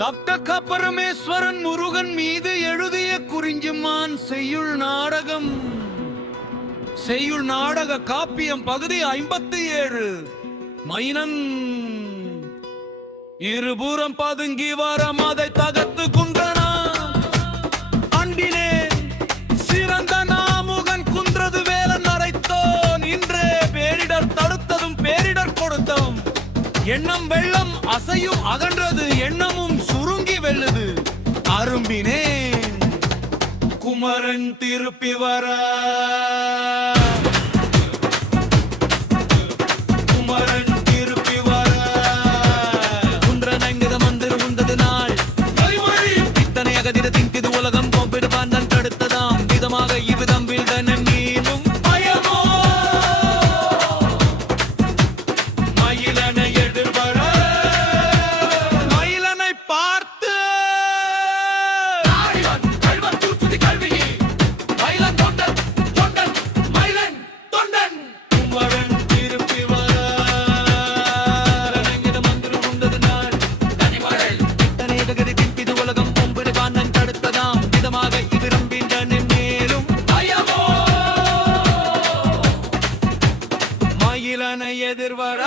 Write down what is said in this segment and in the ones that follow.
தப்தக பரமேஸ்வரன் முருகன் மீது எழுதிய குறிஞ்சிமான் செய்யுள் நாடக காப்பியம் பகுதி 57. மைனன் இருபுறம் பதுங்கி வரம் அதை தகர்த்து குன்றனா அண்டினேன் சிறந்த நாமுகன் குன்றது வேலன் அரைத்தோன் இன்றே பேரிடர் தடுத்ததும் பேரிடர் கொடுத்தோம். எண்ணம் வெள்ளம் அசையும் அகன்றது எண்ணமும் சுருங்கி வெல்லுது அரும்பினேன் குமரன் திருப்பி வர உலகம் கோம்பிடுவான் தன் தடுத்ததாம் விதமாக இவ்விதம் வீழ்தனும் நீனும் பயமோ மயிலனை எதிர்வர மயிலனை பார்த்து மயிலன் தொண்டன் தொண்டன் மயிலன் தொண்டன் குமரன் திருப்பி வர மந்திரம் உண்டது நாள் தனிமழை இத்தனை கதி பின்பிது உலகம் கோம்பிடுவான் தன் தடுத்ததாம் விதமாக இவ்விதம் வீழ்தனும் மேலும் பயமோ மயிலனை எதிர்வர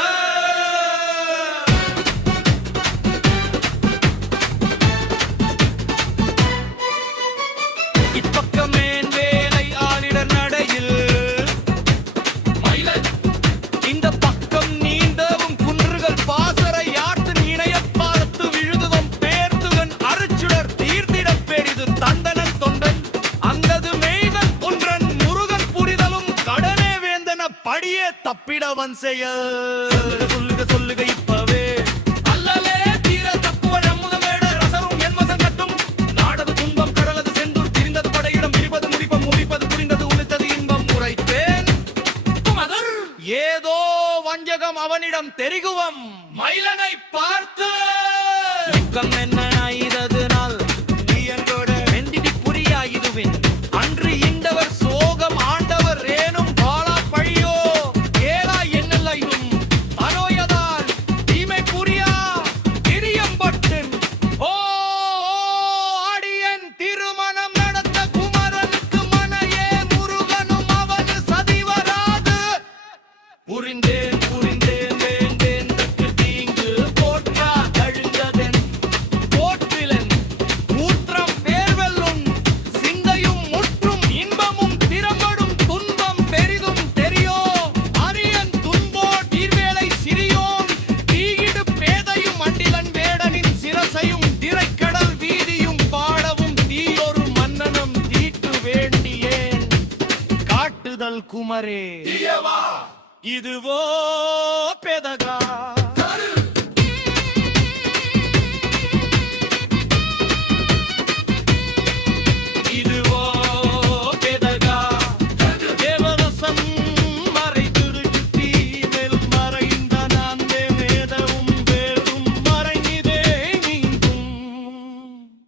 இப்பக்கமேன் வேலை ஆளிடர் நடையில் மயிலன் இந்த பக்கம் நீண்டவும் குன்றுகள் பாசறை யாட்டு நீனைய பார்த்து விழுதுவம் பேர்த்துகன் அருச்சுடர் தீர்த்திடப் பெரிது தந்தனன் தொண்டன் அங்கது மெய்கன் ஒன்றன் முருகன் புரிதலும் கடனே வேந்தன படியே தப்பிடவன் செய்ய சொல்லுக இப்பவே அல்லலே தீர தப்புவ நம்முதமேட ரசரும் என்மசம் கட்டும் நாடது துன்பம் கடலது செந்தூர் திரிந்தது படையிடம் பிரிப்பது முடிப்பம் முடிப்பது புரிந்தது உழைத்தது இன்பம் உரைத்தேன் குமதர் ஏதோ வஞ்சகம் அவனிடம் தெரிகுவம் மயிலனை பார்த்து யுக்கம் என்ன ஆயிரதுனால் நீ என்றோட வெந்திடி புரியாயிதுவின் அன்று இண்டவர் சோகம் ஆண்டவர் ரேனும் பாலா பழியோ ஏலா என்னலையும் அனோயதால் தீமை புரியா திரியம்பட்டன் ஓ அடியன் திருமணம் நடத்த குமரனுக்கு மனையே முருகனும் அவனு சதிவராது புரிந்தேன் புரிந்தேன் வேண்டேன் தக்கு தீங்கு போற்றா அழுந்ததென் போற்றிலன் மூற்றம் பேர்வெல்லும் சிந்தையும் முற்றும் இன்பமும் திறம்படும் துன்பம் பெரிதும் தெரியோ அரியன் துன்போ தீர்வேலை சிறியோன் தீயிடு பேதையும் அண்டிலன் வேடனின் சிரசையும் திரைக்கடல் வீதியும் பாடவும் தீயொரு மன்னனும் தீட்டு வேண்டியேன் காட்டுதல் குமரே இதுவோ பெதகா இதுவோ பெதகா தேவரசம் மறைதுரு சுத்தி மேல் மறைந்த நான்தே வேதவும் வேறும் மறைந்தே நீங்கும்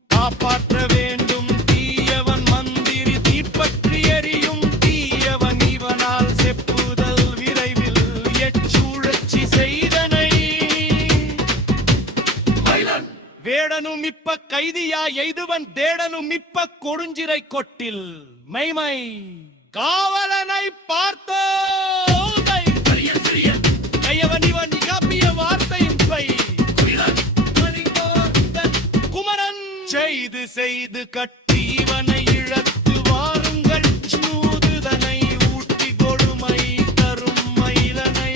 காப்பாற்ற வேண்டும் தீயவன் மந்திரி தீப்பற்றி எரியும் தீயவன் இவனால் செப்புதல் விரைவில் எச்சூழச்சி செய்தனை வேடனும் இப்ப கைதியா எய்துவன் தேடனும் இப்ப கொடுஞ்சிரை கொட்டில் மைமை காவலனை பார்த்தோ கையவன் இவன் காப்பிய வார்த்தையும் பை குமரன் செய்து செய்து கட்டீவனை இழத்து வாருங்கள் சூதுதனை ஊட்டி கொடுமை தரும் மயிலனை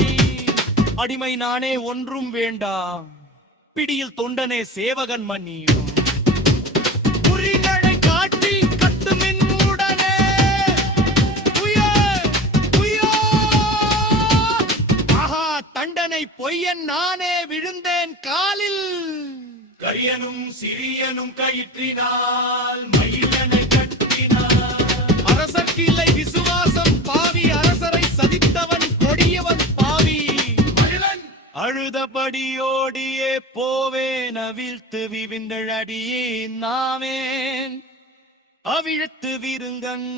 அடிமை நானே ஒன்றும் வேண்டாம் பிடியில் தொண்டனே சேவகன் மன்னியும் குறிகளை காட்டி கட்டுமின் உடனே உயோ உயோ ஆஹா தண்டனை பொய்யன் நானே விழுந்தேன் காலில் கரியனும் சிறியனும் கயிற்றினால் மயிலனை கட்டினார் அரசர்க்கு இல்லை விசுவாசம் பாவி அரசரை சதித்தவன் கொடியவன் பாவி அழுதபடி ஓடியே போவேன் அவிழ்த்து விவிந்தழடியே நாமேன் அவிழ்த்து விருங்கன்